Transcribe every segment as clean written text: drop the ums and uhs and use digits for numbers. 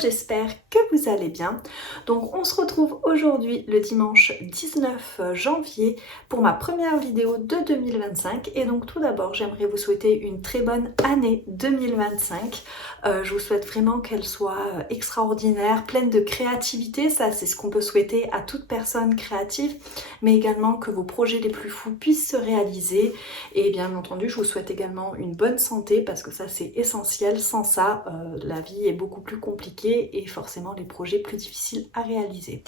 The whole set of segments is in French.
j'espère que vous allez bien. Donc on se retrouve aujourd'hui le dimanche 19 janvier pour ma première vidéo de 2025 et donc tout d'abord j'aimerais vous souhaiter une très bonne année 2025. Je vous souhaite vraiment qu'elle soit extraordinaire, pleine de créativité, ça c'est ce qu'on peut souhaiter à toute personne créative, mais également que vos projets les plus fous puissent se réaliser et bien entendu je vous souhaite également une bonne santé parce que ça c'est essentiel, sans ça la vie est beaucoup plus compliquée et forcément les projets plus difficiles à réaliser.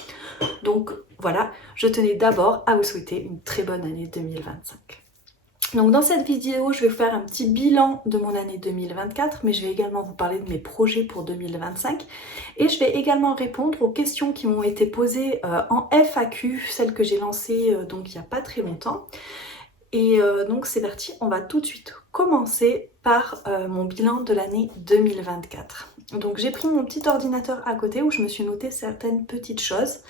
Donc voilà, je tenais d'abord à vous souhaiter une très bonne année 2025. Donc dans cette vidéo, je vais vous faire un petit bilan de mon année 2024, mais je vais également vous parler de mes projets pour 2025 et je vais également répondre aux questions qui m'ont été posées en FAQ, celles que j'ai lancées donc il n'y a pas très longtemps. Et donc c'est parti, on va tout de suite commencer par mon bilan de l'année 2024. Donc j'ai pris mon petit ordinateur à côté où je me suis noté certaines petites choses.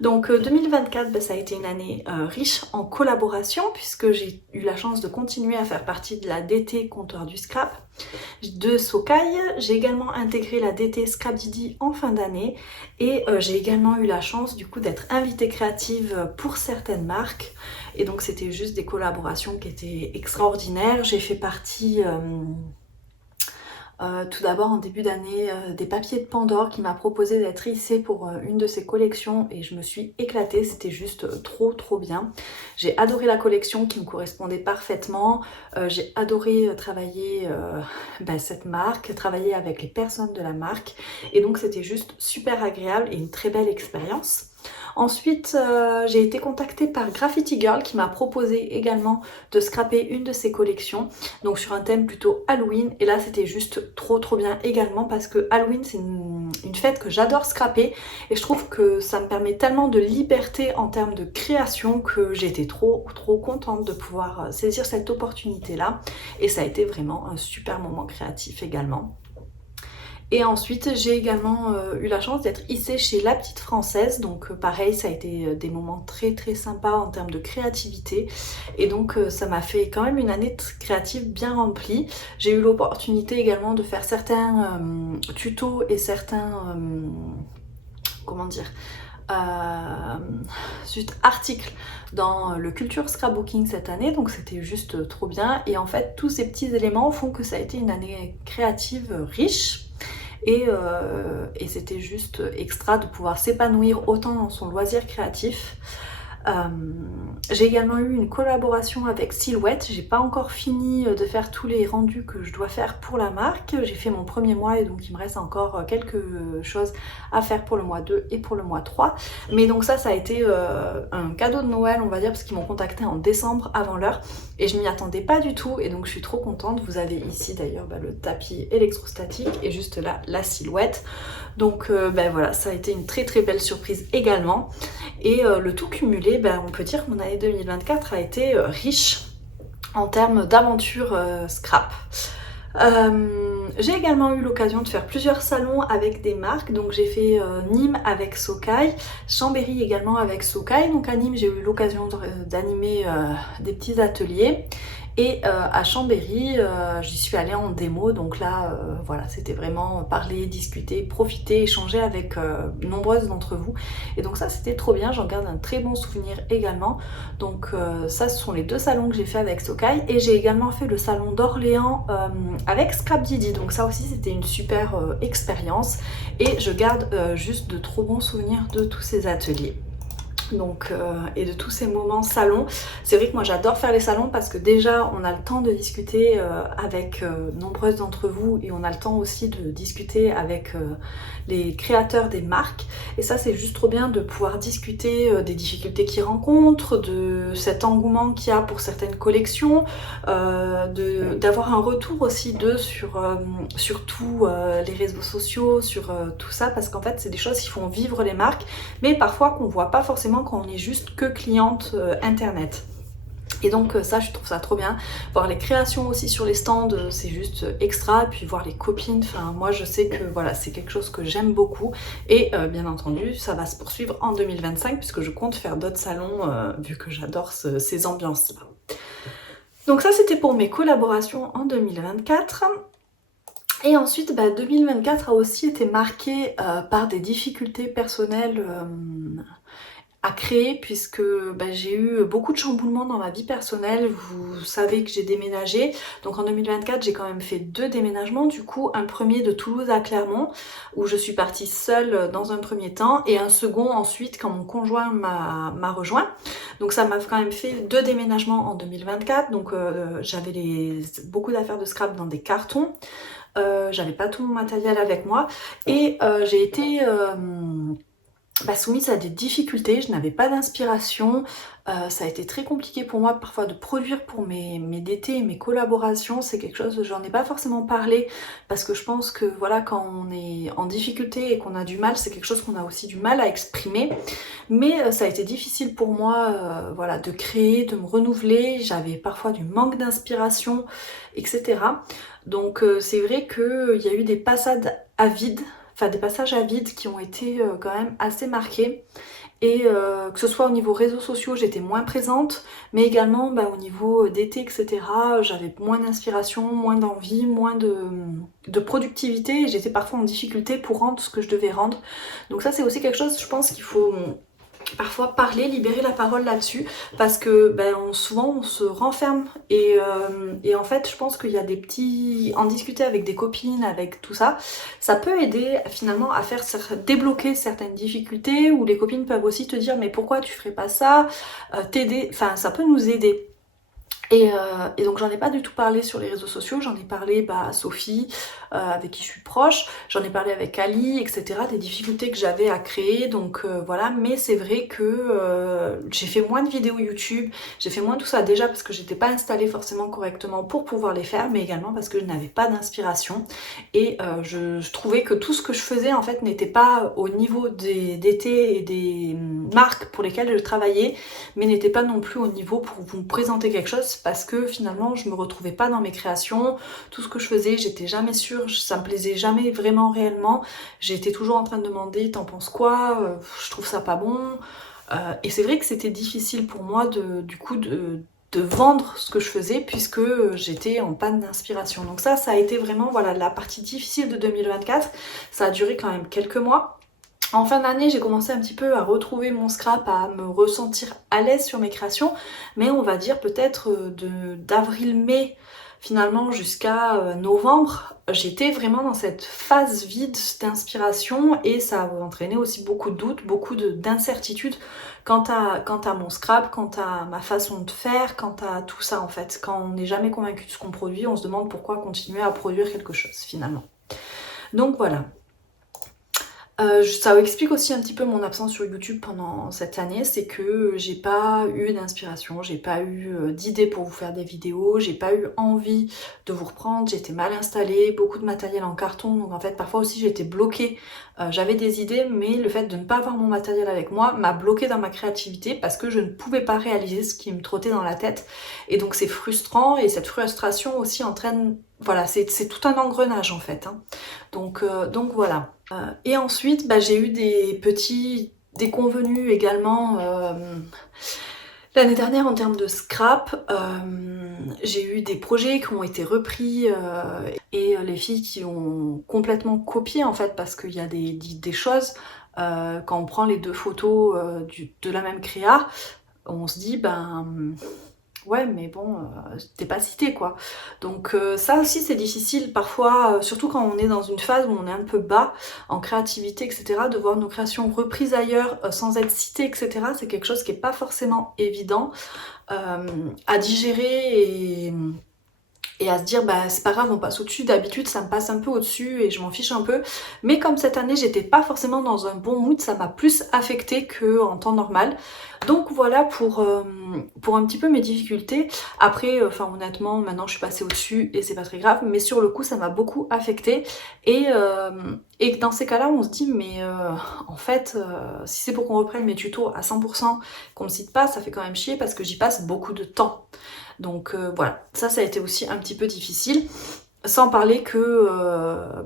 Donc 2024, ça a été une année riche en collaboration puisque j'ai eu la chance de continuer à faire partie de la DT Comptoir du Scrap de Sokai. J'ai également intégré la DT Scrap Didi en fin d'année et j'ai également eu la chance du coup d'être invitée créative pour certaines marques et donc c'était juste des collaborations qui étaient extraordinaires. J'ai fait partie tout d'abord en début d'année des papiers de Pandore qui m'a proposé d'être hissée pour une de ses collections et je me suis éclatée, c'était juste trop bien. J'ai adoré la collection qui me correspondait parfaitement, j'ai adoré travailler cette marque, travailler avec les personnes de la marque et donc c'était juste super agréable et une très belle expérience. Ensuite, j'ai été contactée par Graffiti Girl qui m'a proposé également de scraper une de ses collections, donc sur un thème plutôt Halloween. Et là, c'était juste trop bien également parce que Halloween, c'est une fête que j'adore scraper et je trouve que ça me permet tellement de liberté en termes de création que j'ai été trop contente de pouvoir saisir cette opportunité-là. Et ça a été vraiment un super moment créatif également. Et ensuite, j'ai également eu la chance d'être hissée chez La Petite Française. Donc pareil, ça a été des moments très sympas en termes de créativité. Et donc ça m'a fait quand même une année créative bien remplie. J'ai eu l'opportunité également de faire certains tutos et certains... comment dire articles dans le Culture Scrapbooking cette année, donc c'était juste trop bien. Et en fait, tous ces petits éléments font que ça a été une année créative riche. Et c'était juste extra de pouvoir s'épanouir autant dans son loisir créatif. J'ai également eu une collaboration avec Silhouette. J'ai pas encore fini de faire tous les rendus que je dois faire pour la marque. J'ai fait mon premier mois et donc il me reste encore quelque chose à faire pour le mois 2 et pour le mois 3. Mais donc ça a été un cadeau de Noël, on va dire, parce qu'ils m'ont contacté en décembre avant l'heure et je m'y attendais pas du tout et donc je suis trop contente. Vous avez ici d'ailleurs le tapis électrostatique et juste là la silhouette. Donc voilà, ça a été une très belle surprise également. Et le tout cumulé, on peut dire que mon année 2024 a été riche en termes d'aventure scrap. J'ai également eu l'occasion de faire plusieurs salons avec des marques, donc j'ai fait Nîmes avec Sokai, Chambéry également avec Sokai. Donc à Nîmes j'ai eu l'occasion d'animer des petits ateliers. Et à Chambéry, j'y suis allée en démo, donc là, voilà, c'était vraiment parler, discuter, profiter, échanger avec nombreuses d'entre vous. Et donc ça, c'était trop bien, j'en garde un très bon souvenir également. Donc ça, ce sont les deux salons que j'ai fait avec Sokai. Et j'ai également fait le salon d'Orléans avec Scrap Didi, donc ça aussi, c'était une super expérience. Et je garde juste de trop bons souvenirs de tous ces ateliers. Donc et de tous ces moments salon. C'est vrai que moi j'adore faire les salons parce que déjà on a le temps de discuter avec nombreuses d'entre vous et on a le temps aussi de discuter avec les créateurs des marques et ça c'est juste trop bien de pouvoir discuter des difficultés qu'ils rencontrent, de cet engouement qu'il y a pour certaines collections, d'avoir un retour aussi d'eux sur tous les réseaux sociaux, sur tout ça parce qu'en fait c'est des choses qui font vivre les marques mais parfois qu'on voit pas forcément quand on est juste que cliente internet. Et donc ça je trouve ça trop bien, voir les créations aussi sur les stands c'est juste extra, et puis voir les copines, enfin moi je sais que voilà c'est quelque chose que j'aime beaucoup et bien entendu ça va se poursuivre en 2025 puisque je compte faire d'autres salons vu que j'adore ces ambiances là. Donc ça c'était pour mes collaborations en 2024. Et ensuite, 2024 a aussi été marqué par des difficultés personnelles à créer, puisque j'ai eu beaucoup de chamboulements dans ma vie personnelle. Vous savez que j'ai déménagé, donc en 2024 j'ai quand même fait 2 déménagements, du coup un premier de Toulouse à Clermont où je suis partie seule dans un premier temps, et un second ensuite quand mon conjoint m'a rejoint. Donc ça m'a quand même fait 2 déménagements en 2024, donc j'avais beaucoup d'affaires de scrap dans des cartons, j'avais pas tout mon matériel avec moi, et j'ai été soumise à des difficultés, je n'avais pas d'inspiration, ça a été très compliqué pour moi parfois de produire pour mes DT et mes collaborations. C'est quelque chose, j'en ai pas forcément parlé parce que je pense que voilà, quand on est en difficulté et qu'on a du mal, c'est quelque chose qu'on a aussi du mal à exprimer, mais ça a été difficile pour moi voilà, de créer, de me renouveler, j'avais parfois du manque d'inspiration, etc. Donc c'est vrai qu'il y a eu des passages à vide, des passages à vide qui ont été quand même assez marqués. Et que ce soit au niveau réseaux sociaux, j'étais moins présente, mais également au niveau d'été, etc., j'avais moins d'inspiration, moins d'envie, moins de productivité, et j'étais parfois en difficulté pour rendre ce que je devais rendre. Donc ça, c'est aussi quelque chose, je pense qu'il faut parfois parler, libérer la parole là-dessus, parce que souvent on se renferme, et en fait je pense qu'il y a des petits... En discuter avec des copines, avec tout ça, ça peut aider finalement à faire débloquer certaines difficultés, où les copines peuvent aussi te dire mais pourquoi tu ferais pas ça, t'aider, enfin ça peut nous aider. Et donc j'en ai pas du tout parlé sur les réseaux sociaux, j'en ai parlé à Sophie, avec qui je suis proche, j'en ai parlé avec Ali, etc. Des difficultés que j'avais à créer, donc voilà. Mais c'est vrai que j'ai fait moins de vidéos YouTube, j'ai fait moins tout ça déjà parce que j'étais pas installée forcément correctement pour pouvoir les faire, mais également parce que je n'avais pas d'inspiration. Et je trouvais que tout ce que je faisais en fait n'était pas au niveau des DT et des marques pour lesquelles je travaillais, mais n'était pas non plus au niveau pour vous présenter quelque chose, parce que finalement je me retrouvais pas dans mes créations. Tout ce que je faisais, j'étais jamais sûre, ça me plaisait jamais vraiment réellement, j'étais toujours en train de demander t'en penses quoi, je trouve ça pas bon, et c'est vrai que c'était difficile pour moi du coup de vendre ce que je faisais, puisque j'étais en panne d'inspiration. Donc ça a été vraiment voilà la partie difficile de 2024. Ça a duré quand même quelques mois. En fin d'année, j'ai commencé un petit peu à retrouver mon scrap, à me ressentir à l'aise sur mes créations, mais on va dire peut-être d'avril-mai finalement jusqu'à novembre, j'étais vraiment dans cette phase vide d'inspiration, et ça a entraîné aussi beaucoup de doutes, beaucoup d'incertitudes quant à mon scrap, quant à ma façon de faire, quant à tout ça en fait. Quand on n'est jamais convaincu de ce qu'on produit, on se demande pourquoi continuer à produire quelque chose finalement. Donc voilà. Ça explique aussi un petit peu mon absence sur YouTube pendant cette année, c'est que j'ai pas eu d'inspiration, j'ai pas eu d'idées pour vous faire des vidéos, j'ai pas eu envie de vous reprendre, j'étais mal installée, beaucoup de matériel en carton, donc en fait parfois aussi j'étais bloquée, j'avais des idées, mais le fait de ne pas avoir mon matériel avec moi m'a bloquée dans ma créativité, parce que je ne pouvais pas réaliser ce qui me trottait dans la tête, et donc c'est frustrant, et cette frustration aussi entraîne, voilà, c'est tout un engrenage en fait, hein. Donc voilà. Et ensuite, j'ai eu des petits déconvenus également l'année dernière en termes de scrap. J'ai eu des projets qui ont été repris, et les filles qui ont complètement copié en fait, parce qu'il y a des choses, quand on prend les 2 photos de la même créa, on se dit ouais mais bon, t'es pas cité quoi. Donc ça aussi c'est difficile parfois, surtout quand on est dans une phase où on est un peu bas en créativité, etc. De voir nos créations reprises ailleurs sans être citées, etc. C'est quelque chose qui est pas forcément évident à digérer, et à se dire c'est pas grave, on passe au-dessus. D'habitude ça me passe un peu au-dessus et je m'en fiche un peu, mais comme cette année j'étais pas forcément dans un bon mood, ça m'a plus affecté qu'en temps normal. Donc voilà pour un petit peu mes difficultés. Après honnêtement maintenant je suis passée au-dessus et c'est pas très grave, mais sur le coup ça m'a beaucoup affecté, et dans ces cas là on se dit mais en fait si c'est pour qu'on reprenne mes tutos à 100%, qu'on me cite pas, ça fait quand même chier parce que j'y passe beaucoup de temps. Donc voilà, ça a été aussi un petit peu difficile. Sans parler que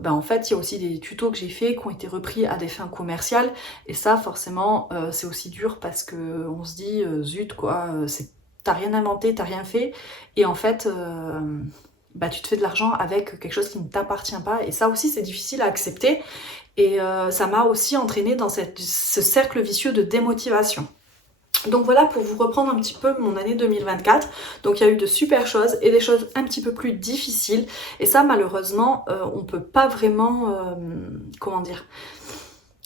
en fait il y a aussi des tutos que j'ai fait qui ont été repris à des fins commerciales, et ça forcément c'est aussi dur, parce que on se dit zut quoi, t'as rien inventé, t'as rien fait, et en fait bah, tu te fais de l'argent avec quelque chose qui ne t'appartient pas. Et ça aussi, c'est difficile à accepter. Et ça m'a aussi entraînée dans ce cercle vicieux de démotivation. Donc voilà pour vous reprendre un petit peu mon année 2024. Donc il y a eu de super choses et des choses un petit peu plus difficiles. Et ça malheureusement, on peut pas vraiment, comment dire,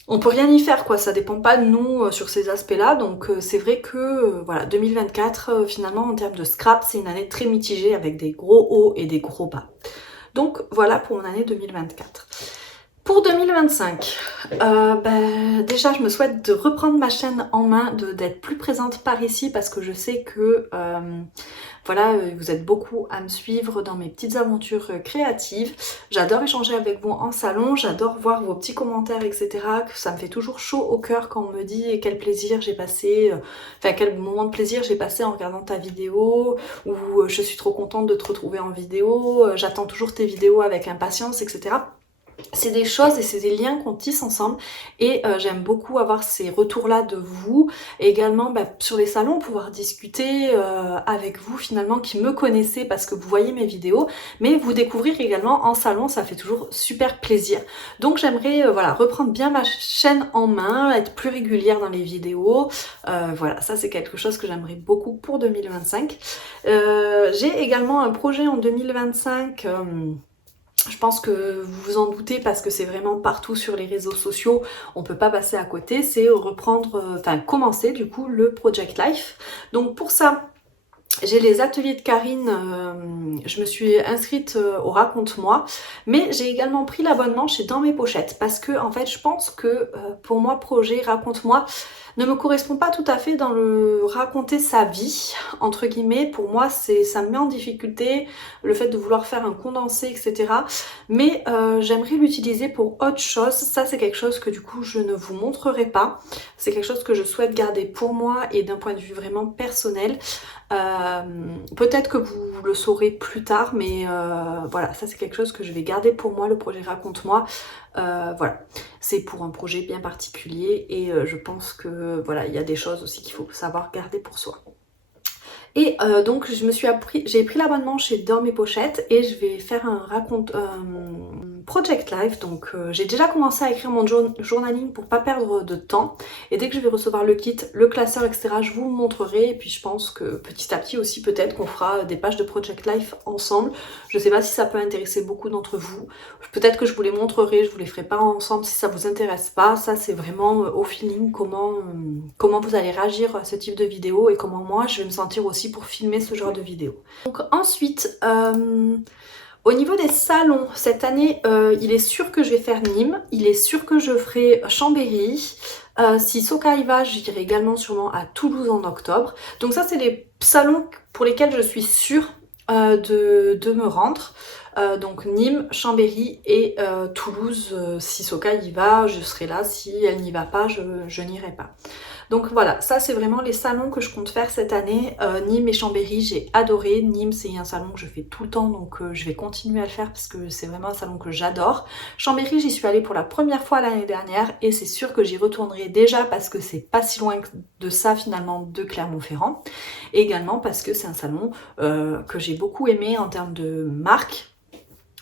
on peut rien y faire quoi, ça dépend pas de nous sur ces aspects-là. Donc c'est vrai que voilà, 2024 finalement en termes de scrap, c'est une année très mitigée avec des gros hauts et des gros bas. Donc voilà pour mon année 2024. Pour 2025, déjà je me souhaite de reprendre ma chaîne en main, d'être plus présente par ici parce que je sais que voilà, vous êtes beaucoup à me suivre dans mes petites aventures créatives. J'adore échanger avec vous en salon, j'adore voir vos petits commentaires, etc. Ça me fait toujours chaud au cœur quand on me dit quel plaisir j'ai passé, enfin quel moment de plaisir j'ai passé en regardant ta vidéo, ou je suis trop contente de te retrouver en vidéo, j'attends toujours tes vidéos avec impatience, etc. C'est des choses et c'est des liens qu'on tisse ensemble et j'aime beaucoup avoir ces retours-là de vous. Et également sur les salons, pouvoir discuter avec vous finalement qui me connaissez parce que vous voyez mes vidéos, mais vous découvrir également en salon, ça fait toujours super plaisir. Donc j'aimerais voilà, reprendre bien ma chaîne en main, être plus régulière dans les vidéos. Voilà, ça c'est quelque chose que j'aimerais beaucoup pour 2025. J'ai également un projet en 2025... je pense que vous vous en doutez parce que c'est vraiment partout sur les réseaux sociaux, on peut pas passer à côté, c'est reprendre, enfin commencer du coup le Project Life. Donc pour ça, j'ai les ateliers de Karine, je me suis inscrite au Raconte-moi, mais j'ai également pris l'abonnement chez Dans mes pochettes parce que en fait je pense que pour moi projet Raconte-moi ne me correspond pas tout à fait dans le raconter sa vie, entre guillemets. Pour moi, ça me met en difficulté, le fait de vouloir faire un condensé, etc. Mais j'aimerais l'utiliser pour autre chose. Ça, c'est quelque chose que du coup, je ne vous montrerai pas. C'est quelque chose que je souhaite garder pour moi et d'un point de vue vraiment personnel. Peut-être que vous le saurez plus tard, mais voilà, ça c'est quelque chose que je vais garder pour moi, le projet Raconte-moi. Voilà, c'est pour un projet bien particulier et je pense que voilà, il y a des choses aussi qu'il faut savoir garder pour soi. Et donc j'ai pris l'abonnement chez Dans mes pochettes et je vais faire un Project Life. Donc j'ai déjà commencé à écrire mon journaling pour pas perdre de temps. Et dès que je vais recevoir le kit, le classeur, etc., je vous le montrerai. Et puis je pense que petit à petit aussi peut-être qu'on fera des pages de Project Life ensemble. Je sais pas si ça peut intéresser beaucoup d'entre vous. Peut-être que je vous les montrerai, je vous les ferai pas ensemble si ça vous intéresse pas. Ça c'est vraiment au feeling comment vous allez réagir à ce type de vidéo et comment moi je vais me sentir aussi pour filmer ce genre de vidéo. Donc ensuite, au niveau des salons, cette année, il est sûr que je vais faire Nîmes, il est sûr que je ferai Chambéry. Si Soka y va, j'irai également sûrement à Toulouse en octobre. Donc ça, c'est les salons pour lesquels je suis sûre de me rendre. Donc Nîmes, Chambéry et Toulouse, si Soka y va, je serai là. Si elle n'y va pas, je n'irai pas. Donc voilà, ça c'est vraiment les salons que je compte faire cette année. Nîmes et Chambéry, j'ai adoré. Nîmes, c'est un salon que je fais tout le temps, donc je vais continuer à le faire parce que c'est vraiment un salon que j'adore. Chambéry, j'y suis allée pour la première fois l'année dernière et c'est sûr que j'y retournerai déjà parce que c'est pas si loin de ça finalement de Clermont-Ferrand. Et également parce que c'est un salon que j'ai beaucoup aimé en termes de marque,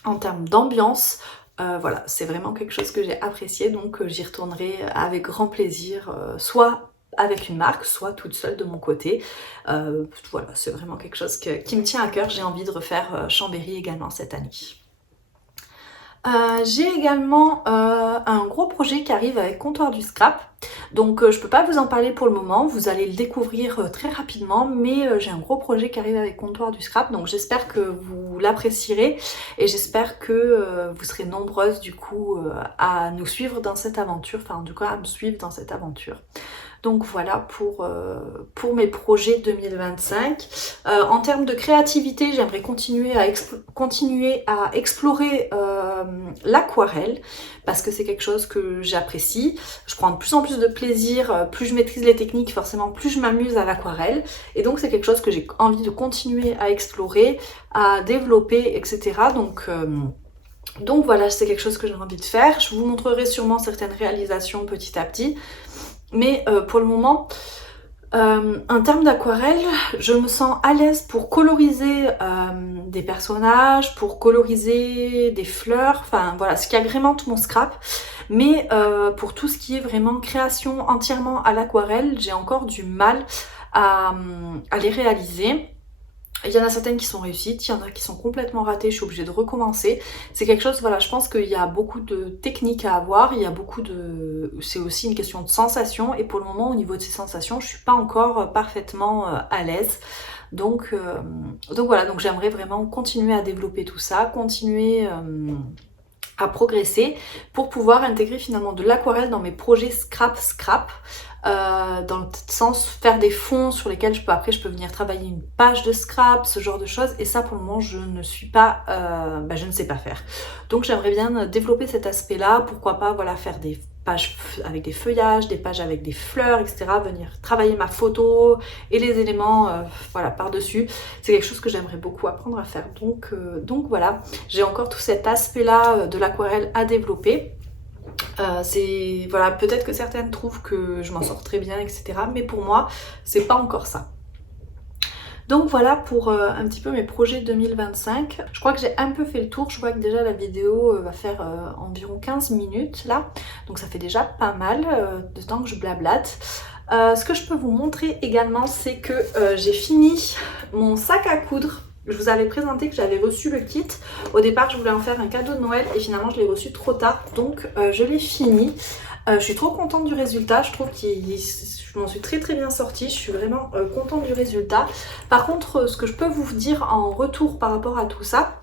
en termes d'ambiance. Voilà, c'est vraiment quelque chose que j'ai apprécié, donc j'y retournerai avec grand plaisir, soit avec une marque, soit toute seule de mon côté. Voilà, c'est vraiment quelque chose qui me tient à cœur. J'ai envie de refaire Chambéry également cette année. J'ai également un gros projet qui arrive avec Comptoir du Scrap. Donc je peux pas vous en parler pour le moment, vous allez le découvrir très rapidement, mais j'ai un gros projet qui arrive avec Comptoir du Scrap, donc j'espère que vous l'apprécierez et j'espère que vous serez nombreuses du coup à nous suivre dans cette aventure, enfin en tout cas à me suivre dans cette aventure. Donc voilà pour mes projets 2025. En termes de créativité, j'aimerais continuer à explorer l'aquarelle parce que c'est quelque chose que j'apprécie. Je prends de plus en plus de plaisir, plus je maîtrise les techniques, forcément plus je m'amuse à l'aquarelle. Et donc c'est quelque chose que j'ai envie de continuer à explorer, à développer, etc. Donc voilà, c'est quelque chose que j'ai envie de faire. Je vous montrerai sûrement certaines réalisations petit à petit. Mais pour le moment, En termes d'aquarelle, je me sens à l'aise pour coloriser des personnages, pour coloriser des fleurs, enfin voilà, ce qui agrémente mon scrap. Mais pour tout ce qui est vraiment création entièrement à l'aquarelle, j'ai encore du mal à les réaliser. Il y en a certaines qui sont réussites, il y en a qui sont complètement ratées, je suis obligée de recommencer. C'est quelque chose, voilà, je pense qu'il y a beaucoup de techniques à avoir, il y a beaucoup de... C'est aussi une question de sensation, et pour le moment, au niveau de ces sensations, je suis pas encore parfaitement à l'aise. Donc voilà, donc j'aimerais vraiment continuer à développer tout ça, continuer à progresser pour pouvoir intégrer finalement de l'aquarelle dans mes projets scrap. Dans le sens faire des fonds sur lesquels je peux venir travailler une page de scrap, ce genre de choses, et ça pour le moment je ne suis pas, je ne sais pas faire. Donc j'aimerais bien développer cet aspect là, pourquoi pas voilà, faire des pages avec des feuillages, des pages avec des fleurs, etc. Venir travailler ma photo et les éléments voilà, par-dessus. C'est quelque chose que j'aimerais beaucoup apprendre à faire. Donc voilà, j'ai encore tout cet aspect là de l'aquarelle à développer. Voilà, peut-être que certaines trouvent que je m'en sors très bien, etc. Mais pour moi, c'est pas encore ça. Donc voilà pour un petit peu mes projets 2025. Je crois que j'ai un peu fait le tour. Je vois que déjà la vidéo va faire environ 15 minutes là. Donc ça fait déjà pas mal de temps que je blablate. Ce que je peux vous montrer également, c'est que j'ai fini mon sac à coudre. Je vous avais présenté que j'avais reçu le kit. Au départ, je voulais en faire un cadeau de Noël et finalement, je l'ai reçu trop tard. Donc, je l'ai fini. Je suis trop contente du résultat. Je trouve que je m'en suis très bien sortie. Je suis vraiment contente du résultat. Par contre, ce que je peux vous dire en retour par rapport à tout ça,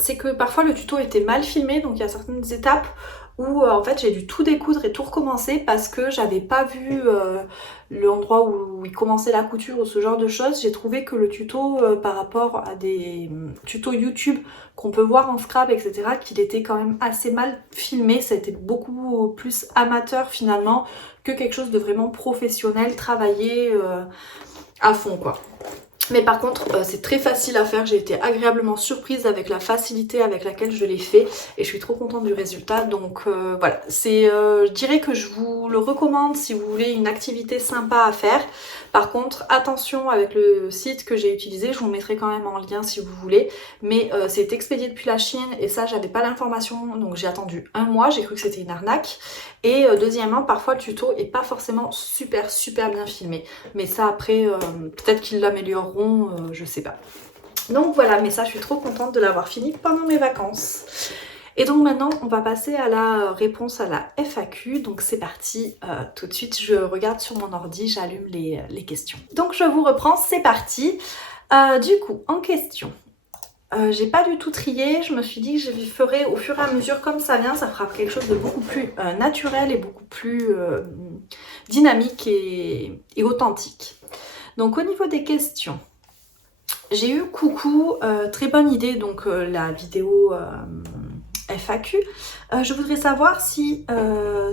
c'est que parfois le tuto était mal filmé. Donc, il y a certaines étapes où en fait j'ai dû tout découdre et tout recommencer parce que j'avais pas vu l'endroit où il commençait la couture ou ce genre de choses. J'ai trouvé que le tuto par rapport à des tutos YouTube qu'on peut voir en scrap, etc., qu'il était quand même assez mal filmé. C'était beaucoup plus amateur finalement que quelque chose de vraiment professionnel, travaillé à fond quoi. Mais par contre, c'est très facile à faire. J'ai été agréablement surprise avec la facilité avec laquelle je l'ai fait et je suis trop contente du résultat. Donc voilà, je dirais que je vous le recommande si vous voulez une activité sympa à faire. Par contre, attention avec le site que j'ai utilisé, je vous mettrai quand même en lien si vous voulez. Mais c'est expédié depuis la Chine et ça, j'avais pas l'information, donc j'ai attendu un mois. J'ai cru que c'était une arnaque. Et deuxièmement, parfois le tuto est pas forcément super bien filmé. Mais ça après, peut-être qu'ils l'amélioreront, je sais pas. Donc voilà, mais ça je suis trop contente de l'avoir fini pendant mes vacances. Et donc maintenant on va passer à la réponse à la FAQ. Donc c'est parti, tout de suite je regarde sur mon ordi, j'allume les questions. Donc je vous reprends, c'est parti. Du coup, en question. J'ai pas du tout trié, je me suis dit que je ferai au fur et à mesure comme ça vient, ça fera quelque chose de beaucoup plus naturel et beaucoup plus dynamique et authentique. Donc au niveau des questions, j'ai eu coucou, très bonne idée, donc la vidéo FAQ. Je voudrais savoir si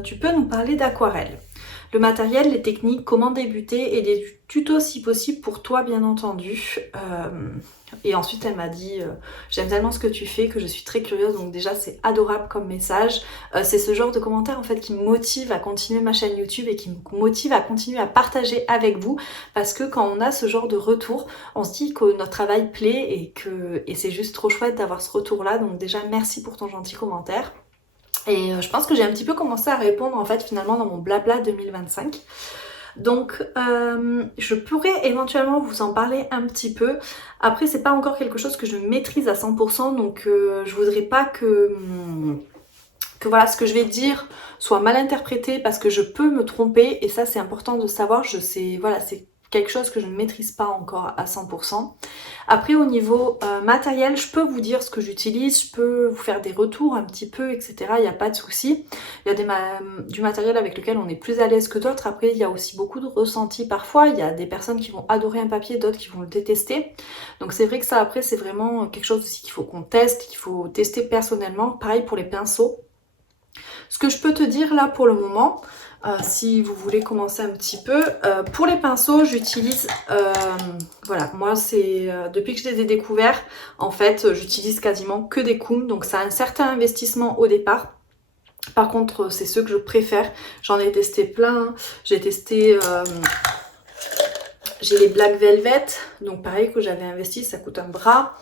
tu peux nous parler d'aquarelle. Le matériel, les techniques, comment débuter et des tutos si possible pour toi bien entendu. Et ensuite elle m'a dit j'aime tellement ce que tu fais que je suis très curieuse, donc déjà c'est adorable comme message. C'est ce genre de commentaire en fait qui me motive à continuer ma chaîne YouTube et qui me motive à continuer à partager avec vous, parce que quand on a ce genre de retour, on se dit que notre travail plaît et c'est juste trop chouette d'avoir ce retour là. Donc déjà merci pour ton gentil commentaire. Et je pense que j'ai un petit peu commencé à répondre en fait finalement dans mon blabla 2025. Donc je pourrais éventuellement vous en parler un petit peu. Après c'est pas encore quelque chose que je maîtrise à 100%, donc je voudrais pas que voilà, ce que je vais dire soit mal interprété, parce que je peux me tromper et ça c'est important de savoir. Je sais, voilà, c'est quelque chose que je ne maîtrise pas encore à 100%. Après au niveau matériel, je peux vous dire ce que j'utilise, je peux vous faire des retours un petit peu, etc. Il n'y a pas de souci. Il y a du matériel avec lequel on est plus à l'aise que d'autres. Après il y a aussi beaucoup de ressentis parfois. Il y a des personnes qui vont adorer un papier, d'autres qui vont le détester. Donc c'est vrai que ça après c'est vraiment quelque chose aussi qu'il faut qu'on teste, qu'il faut tester personnellement. Pareil pour les pinceaux. Ce que je peux te dire là pour le moment, si vous voulez commencer un petit peu, pour les pinceaux j'utilise, voilà, moi c'est depuis que je les ai découverts, en fait j'utilise quasiment que des Koum, donc ça a un certain investissement au départ. Par contre c'est ceux que je préfère, j'en ai testé plein, j'ai testé J'ai les Black Velvet, donc pareil que j'avais investi, ça coûte un bras.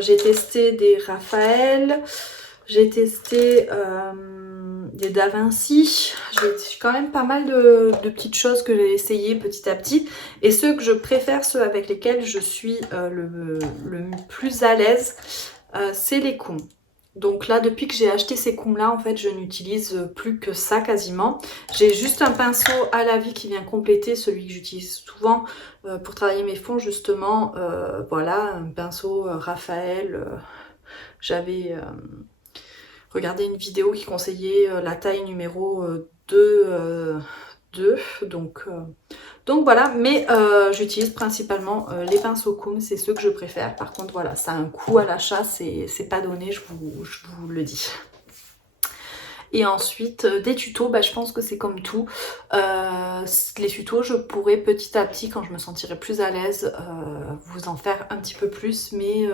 J'ai testé des Raphaël, j'ai testé des Da Vinci. J'ai quand même pas mal de petites choses que j'ai essayé petit à petit. Et ceux que je préfère, ceux avec lesquels je suis le plus à l'aise, c'est les Koum. Donc là, depuis que j'ai acheté ces Koum-là, en fait, je n'utilise plus que ça quasiment. J'ai juste un pinceau à la vie qui vient compléter celui que j'utilise souvent pour travailler mes fonds, justement. Voilà, un pinceau Raphaël. J'avais regardé une vidéo qui conseillait la taille numéro 2. Donc voilà, mais j'utilise principalement les pinceaux Koum, c'est ceux que je préfère. Par contre, voilà, ça a un coût à l'achat, c'est pas donné, je vous le dis. Et ensuite, des tutos, bah, je pense que c'est comme tout. Les tutos, je pourrais petit à petit, quand je me sentirai plus à l'aise, vous en faire un petit peu plus. Mais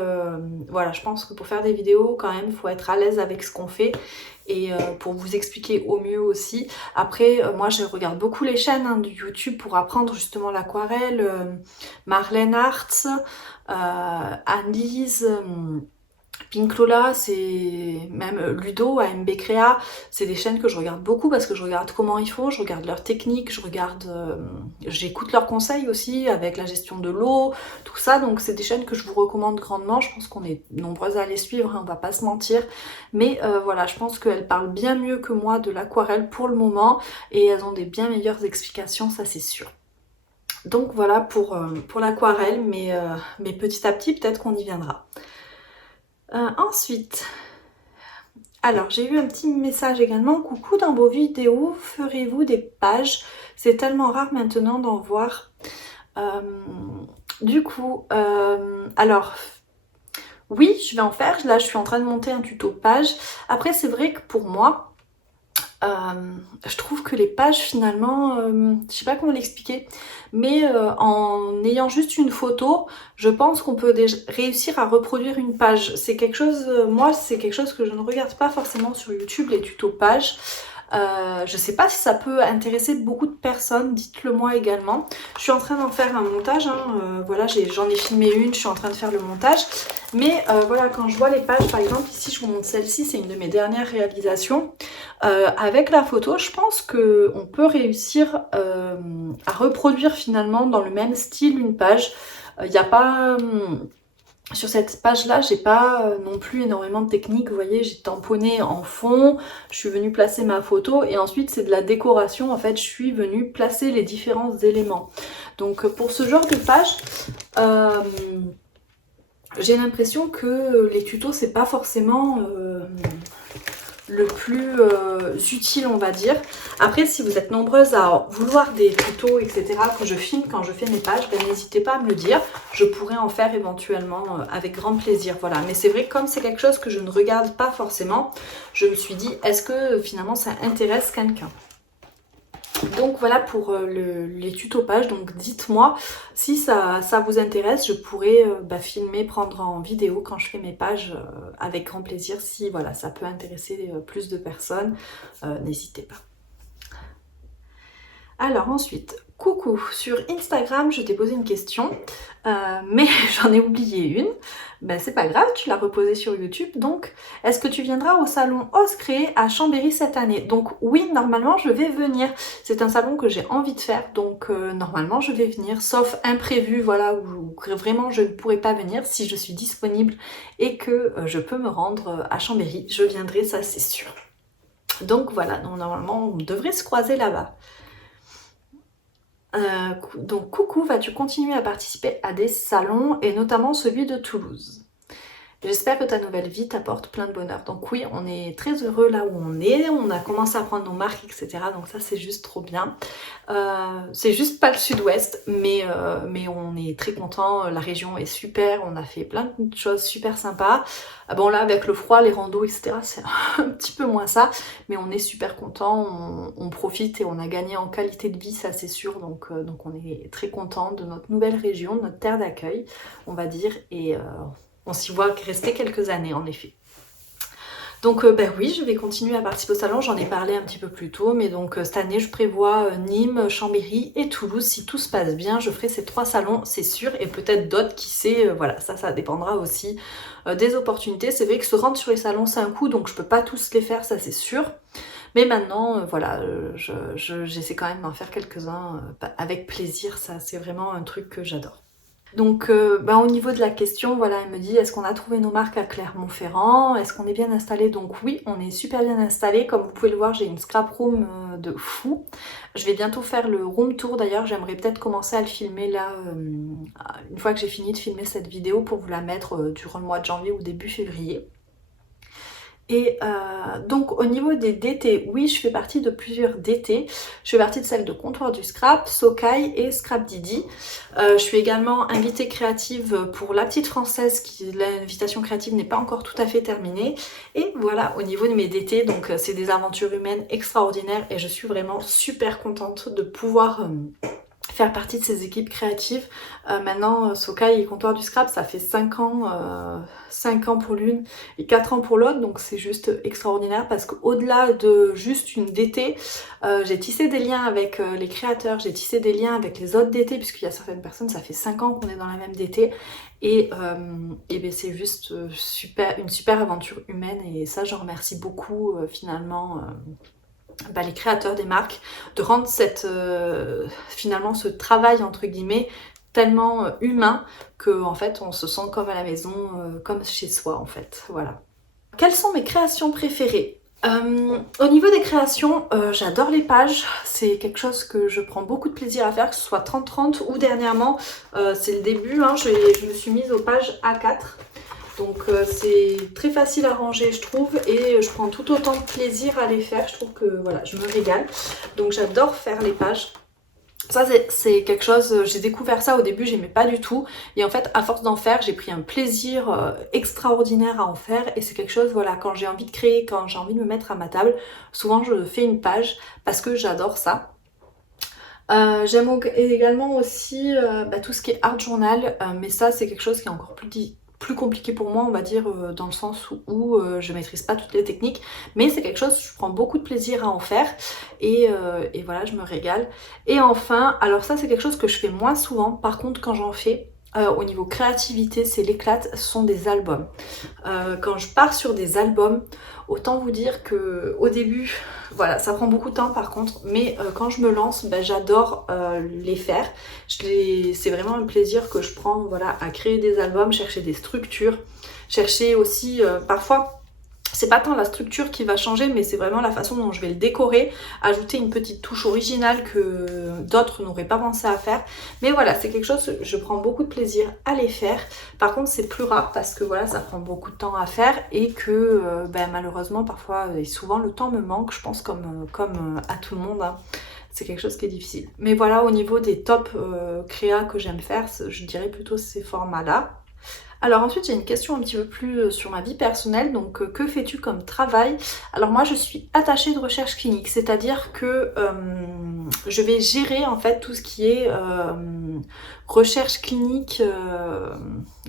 voilà, je pense que pour faire des vidéos, quand même, il faut être à l'aise avec ce qu'on fait. Et pour vous expliquer au mieux aussi. Après, moi, je regarde beaucoup les chaînes de YouTube pour apprendre justement l'aquarelle. Marlène Arts, Annelise... Pink Lola, c'est même Ludo, AMB Créa, c'est des chaînes que je regarde beaucoup parce que je regarde comment ils font, je regarde leurs techniques, j'écoute leurs conseils aussi avec la gestion de l'eau, tout ça, donc c'est des chaînes que je vous recommande grandement, je pense qu'on est nombreuses à les suivre, hein, on va pas se mentir, mais voilà, je pense qu'elles parlent bien mieux que moi de l'aquarelle pour le moment et elles ont des bien meilleures explications, ça c'est sûr. Donc voilà pour l'aquarelle, mais petit à petit peut-être qu'on y viendra. Ensuite, alors j'ai eu un petit message également. Coucou, dans vos vidéos, ferez-vous des pages? C'est tellement rare maintenant d'en voir. Du coup, alors oui, je vais en faire. Là, je suis en train de monter un tuto page. Après, c'est vrai que pour moi, je trouve que les pages finalement, je sais pas comment l'expliquer, mais en ayant juste une photo, je pense qu'on peut réussir à reproduire une page. C'est quelque chose, moi c'est quelque chose que je ne regarde pas forcément sur YouTube, les tutos pages. Je sais pas si ça peut intéresser beaucoup de personnes, dites-le moi également. Je suis en train d'en faire un montage, hein, voilà, j'en ai filmé une, je suis en train de faire le montage. Mais voilà, quand je vois les pages, par exemple, ici je vous montre celle-ci, c'est une de mes dernières réalisations. Avec la photo, je pense qu'on peut réussir à reproduire finalement dans le même style une page. Il n'y a pas... Sur cette page-là, j'ai pas non plus énormément de technique. Vous voyez, j'ai tamponné en fond, je suis venue placer ma photo et ensuite c'est de la décoration. En fait, je suis venue placer les différents éléments. Donc pour ce genre de page, j'ai l'impression que les tutos, c'est pas forcément le plus utile, on va dire. Après, si vous êtes nombreuses à vouloir des tutos, etc., que je filme quand je fais mes pages, ben, n'hésitez pas à me le dire. Je pourrais en faire éventuellement avec grand plaisir. Voilà. Mais c'est vrai que comme c'est quelque chose que je ne regarde pas forcément, je me suis dit, est-ce que finalement ça intéresse quelqu'un ? Donc voilà pour les tutos pages, donc dites-moi si ça vous intéresse, je pourrais filmer, prendre en vidéo quand je fais mes pages avec grand plaisir. Si voilà, ça peut intéresser plus de personnes, n'hésitez pas. Alors ensuite, coucou, sur Instagram je t'ai posé une question, mais j'en ai oublié une. Ben c'est pas grave, tu l'as reposée sur YouTube. Donc, est-ce que tu viendras au salon Ose Créer à Chambéry cette année? Donc oui, normalement je vais venir. C'est un salon que j'ai envie de faire, donc normalement je vais venir, sauf imprévu, voilà, où vraiment je ne pourrai pas venir. Si je suis disponible et que je peux me rendre à Chambéry, je viendrai, ça c'est sûr. Donc voilà, donc, normalement on devrait se croiser là-bas. Donc coucou, vas-tu continuer à participer à des salons et notamment celui de Toulouse? J'espère que ta nouvelle vie t'apporte plein de bonheur. Donc oui, on est très heureux là où on est, on a commencé à prendre nos marques, etc. Donc ça c'est juste trop bien. C'est juste pas le sud-ouest, mais on est très content, la région est super, on a fait plein de choses super sympas. Bon là avec le froid, les randos, etc. c'est un petit peu moins ça, mais on est super content, on profite et on a gagné en qualité de vie, ça c'est sûr. Donc on est très content de notre nouvelle région, de notre terre d'accueil, on va dire, et on s'y voit rester quelques années en effet. Donc ben oui, je vais continuer à participer au salon, j'en ai parlé un petit peu plus tôt, mais donc cette année je prévois Nîmes, Chambéry et Toulouse. Si tout se passe bien, je ferai ces 3 salons, c'est sûr, et peut-être d'autres, qui sait, voilà, ça dépendra aussi des opportunités. C'est vrai que se rendre sur les salons c'est un coût, donc je peux pas tous les faire, ça c'est sûr. Mais maintenant, voilà, j'essaie quand même d'en faire quelques-uns avec plaisir, ça c'est vraiment un truc que j'adore. Donc au niveau de la question, voilà, elle me dit est-ce qu'on a trouvé nos marques à Clermont-Ferrand? Est-ce qu'on est bien installé? Donc oui, on est super bien installé. Comme vous pouvez le voir, j'ai une scrap room de fou. Je vais bientôt faire le room tour d'ailleurs. J'aimerais peut-être commencer à le filmer là, une fois que j'ai fini de filmer cette vidéo, pour vous la mettre durant le mois de janvier ou début février. Et donc au niveau des DT, oui, je fais partie de plusieurs DT. Je fais partie de celle de Comptoir du Scrap, Sokai et Scrap Didi. Je suis également invitée créative pour La Petite Française, l'invitation créative n'est pas encore tout à fait terminée. Et voilà, au niveau de mes DT, donc c'est des aventures humaines extraordinaires et je suis vraiment super contente de pouvoir faire partie de ces équipes créatives. Maintenant, Sokai et Comptoir du Scrap, ça fait 5 ans pour l'une et 4 ans pour l'autre, donc c'est juste extraordinaire parce qu'au-delà de juste une DT, j'ai tissé des liens avec les créateurs, j'ai tissé des liens avec les autres DT, puisqu'il y a certaines personnes, ça fait 5 ans qu'on est dans la même DT, et ben c'est juste une super aventure humaine, et ça j'en remercie beaucoup finalement les créateurs des marques, de rendre finalement ce travail entre guillemets tellement humain que en fait on se sent comme à la maison, comme chez soi en fait, voilà. Quelles sont mes créations préférées? Au niveau des créations, j'adore les pages, c'est quelque chose que je prends beaucoup de plaisir à faire, que ce soit 30-30 ou dernièrement, c'est le début, hein, je me suis mise aux pages A4. Donc c'est très facile à ranger je trouve, et je prends tout autant de plaisir à les faire, je trouve que voilà, je me régale. Donc j'adore faire les pages. Ça c'est quelque chose, j'ai découvert ça au début, j'aimais pas du tout, et en fait à force d'en faire j'ai pris un plaisir extraordinaire à en faire, et c'est quelque chose, voilà, quand j'ai envie de créer, quand j'ai envie de me mettre à ma table, souvent je fais une page parce que j'adore ça. J'aime également aussi tout ce qui est art journal, mais ça c'est quelque chose qui est encore plus compliqué pour moi, on va dire, dans le sens où je maîtrise pas toutes les techniques, mais c'est quelque chose, je prends beaucoup de plaisir à en faire, et voilà, je me régale. Et enfin, alors ça c'est quelque chose que je fais moins souvent, par contre quand j'en fais, au niveau créativité, c'est l'éclate, ce sont des albums. Quand je pars sur des albums, autant vous dire que au début, voilà, ça prend beaucoup de temps par contre, mais quand je me lance, j'adore les faire. C'est vraiment un plaisir que je prends, voilà, à créer des albums, chercher des structures, chercher aussi parfois. C'est pas tant la structure qui va changer, mais c'est vraiment la façon dont je vais le décorer, ajouter une petite touche originale que d'autres n'auraient pas pensé à faire. Mais voilà, c'est quelque chose, je prends beaucoup de plaisir à les faire. Par contre, c'est plus rare parce que voilà, ça prend beaucoup de temps à faire, et que malheureusement, parfois et souvent, le temps me manque, je pense, comme à tout le monde, hein. C'est quelque chose qui est difficile. Mais voilà, au niveau des top créas que j'aime faire, je dirais plutôt ces formats-là. Alors ensuite j'ai une question un petit peu plus sur ma vie personnelle, donc que fais-tu comme travail? Alors moi je suis attachée de recherche clinique, c'est-à-dire que je vais gérer en fait tout ce qui est recherche clinique,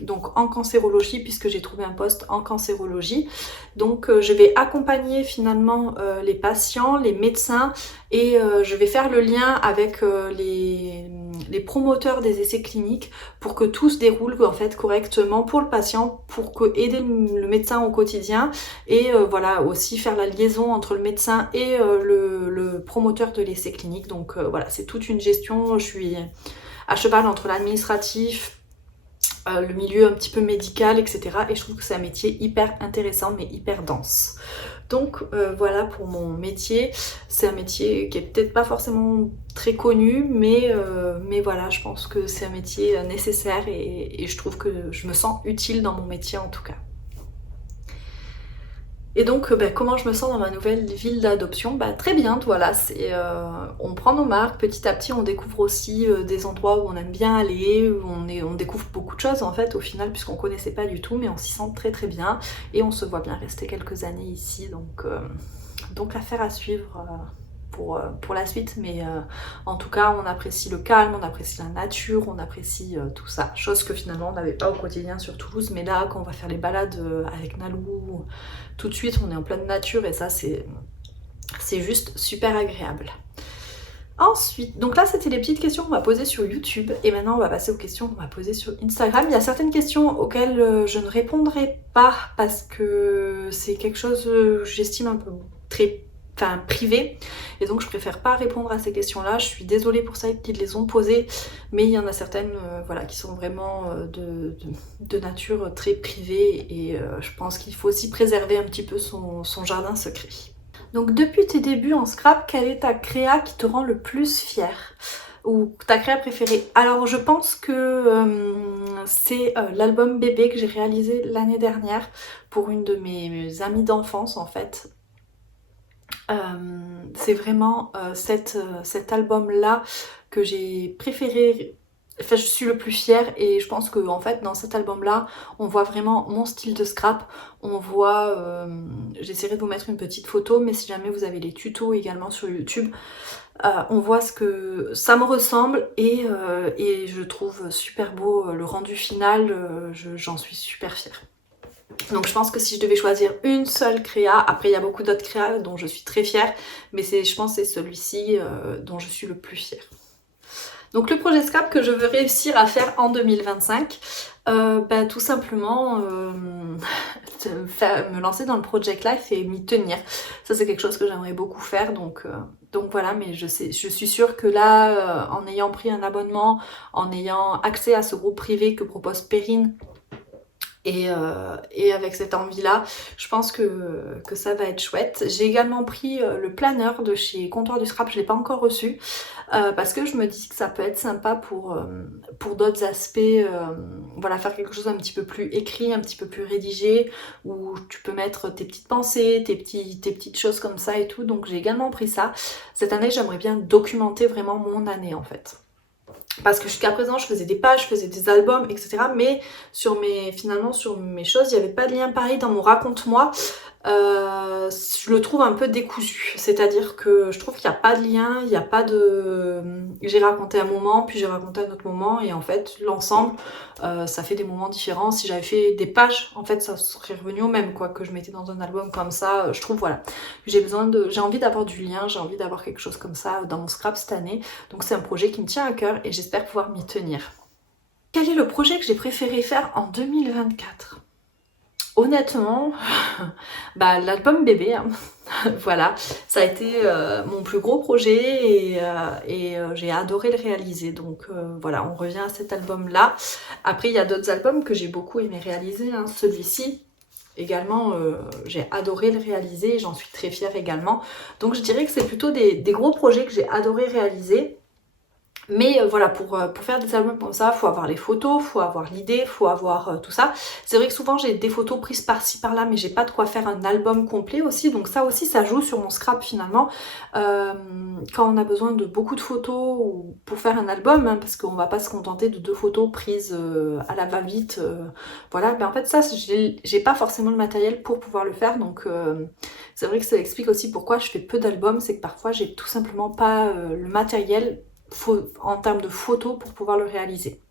donc en cancérologie, puisque j'ai trouvé un poste en cancérologie. Donc je vais accompagner finalement les patients, les médecins, et je vais faire le lien avec les promoteurs des essais cliniques pour que tout se déroule en fait correctement pour le patient, pour aider le médecin au quotidien, et voilà, aussi faire la liaison entre le médecin et le promoteur de l'essai clinique. Donc voilà, c'est toute une gestion, je suis à cheval entre l'administratif, le milieu un petit peu médical, etc. Et je trouve que c'est un métier hyper intéressant mais hyper dense. Donc voilà pour mon métier. C'est un métier qui est peut-être pas forcément très connu, mais voilà, je pense que c'est un métier nécessaire, et je trouve que je me sens utile dans mon métier en tout cas. Et donc comment je me sens dans ma nouvelle ville d'adoption? Très bien, voilà, on prend nos marques, petit à petit on découvre aussi des endroits où on aime bien aller, où on découvre beaucoup de choses en fait au final, puisqu'on connaissait pas du tout, mais on s'y sent très très bien, et on se voit bien rester quelques années ici, donc affaire à suivre pour la suite, mais en tout cas on apprécie le calme, on apprécie la nature, on apprécie tout ça, chose que finalement on n'avait pas au quotidien sur Toulouse, mais là quand on va faire les balades avec Nalou, tout de suite on est en pleine nature et ça c'est juste super agréable. Ensuite, donc là c'était les petites questions qu'on va poser sur YouTube et maintenant on va passer aux questions qu'on va poser sur Instagram. Il y a certaines questions auxquelles je ne répondrai pas parce que c'est quelque chose j'estime un peu très privé et donc je préfère pas répondre à ces questions-là. Je suis désolée pour ça qu'ils les ont posées, mais il y en a certaines voilà, qui sont vraiment de nature très privée et je pense qu'il faut aussi préserver un petit peu son jardin secret. Donc depuis tes débuts en scrap, quelle est ta créa qui te rend le plus fière? Ou ta créa préférée? Alors je pense que c'est l'album bébé que j'ai réalisé l'année dernière pour une de mes amies d'enfance en fait. C'est vraiment cet album-là que j'ai préféré. Enfin, je suis le plus fière et je pense que en fait dans cet album là on voit vraiment mon style de scrap, on voit, j'essaierai de vous mettre une petite photo mais si jamais vous avez les tutos également sur YouTube, on voit ce que ça me ressemble et je trouve super beau le rendu final, j'en suis super fière. Donc je pense que si je devais choisir une seule créa, après il y a beaucoup d'autres créas dont je suis très fière, mais je pense que c'est celui-ci dont je suis le plus fière. Donc le projet scrap que je veux réussir à faire en 2025, tout simplement me lancer dans le Project Life et m'y tenir. Ça c'est quelque chose que j'aimerais beaucoup faire, donc voilà, mais je suis sûre que là, en ayant pris un abonnement, en ayant accès à ce groupe privé que propose Perrine, et avec cette envie-là, je pense que ça va être chouette. J'ai également pris le planeur de chez Comptoir du Scrap, je ne l'ai pas encore reçu, parce que je me dis que ça peut être sympa pour d'autres aspects, voilà, faire quelque chose un petit peu plus écrit, un petit peu plus rédigé, où tu peux mettre tes petites pensées, tes petites choses comme ça et tout, donc j'ai également pris ça. Cette année, j'aimerais bien documenter vraiment mon année en fait. Parce que jusqu'à présent je faisais des pages, je faisais des albums, etc. Mais finalement sur mes choses, il n'y avait pas de lien pareil dans mon raconte-moi. Je le trouve un peu décousu. C'est-à-dire que je trouve qu'il n'y a pas de lien, il n'y a pas de... J'ai raconté un moment, puis j'ai raconté un autre moment, et en fait l'ensemble, ça fait des moments différents. Si j'avais fait des pages, en fait ça serait revenu au même, quoi, que je mettais dans un album comme ça. Je trouve, voilà, j'ai envie d'avoir du lien, j'ai envie d'avoir quelque chose comme ça dans mon scrap cette année. Donc c'est un projet qui me tient à cœur et j'espère pouvoir m'y tenir. Quel est le projet que j'ai préféré faire en 2024? Honnêtement, l'album bébé, hein. Voilà, ça a été mon plus gros projet et j'ai adoré le réaliser. Donc voilà, on revient à cet album-là. Après, il y a d'autres albums que j'ai beaucoup aimé réaliser, hein. Celui-ci, également, j'ai adoré le réaliser et j'en suis très fière également. Donc je dirais que c'est plutôt des gros projets que j'ai adoré réaliser. Mais voilà, pour faire des albums comme ça, faut avoir les photos, faut avoir l'idée, faut avoir tout ça. C'est vrai que souvent j'ai des photos prises par-ci par-là, mais j'ai pas de quoi faire un album complet aussi. Donc ça aussi, ça joue sur mon scrap finalement. Quand on a besoin de beaucoup de photos pour faire un album, hein, parce qu'on va pas se contenter de 2 photos prises à la va-vite. Voilà, en fait ça, j'ai pas forcément le matériel pour pouvoir le faire. Donc c'est vrai que ça explique aussi pourquoi je fais peu d'albums. C'est que parfois j'ai tout simplement pas le matériel en termes de photos pour pouvoir le réaliser.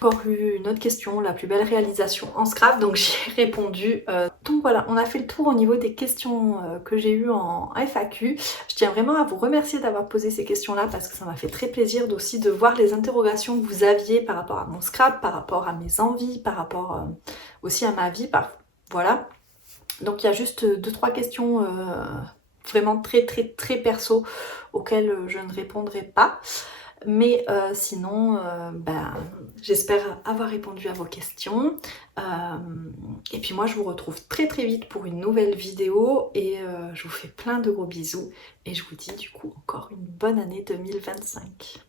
Encore une autre question, la plus belle réalisation en scrap, donc j'ai répondu. Donc voilà, on a fait le tour au niveau des questions que j'ai eues en FAQ. Je tiens vraiment à vous remercier d'avoir posé ces questions-là parce que ça m'a fait très plaisir aussi de voir les interrogations que vous aviez par rapport à mon scrap, par rapport à mes envies, par rapport aussi à ma vie. Voilà. Donc il y a juste 2-3 questions vraiment très perso auxquelles je ne répondrai pas. Mais sinon, j'espère avoir répondu à vos questions. Et puis moi, je vous retrouve très vite pour une nouvelle vidéo. Et je vous fais plein de gros bisous. Et je vous dis du coup encore une bonne année 2025.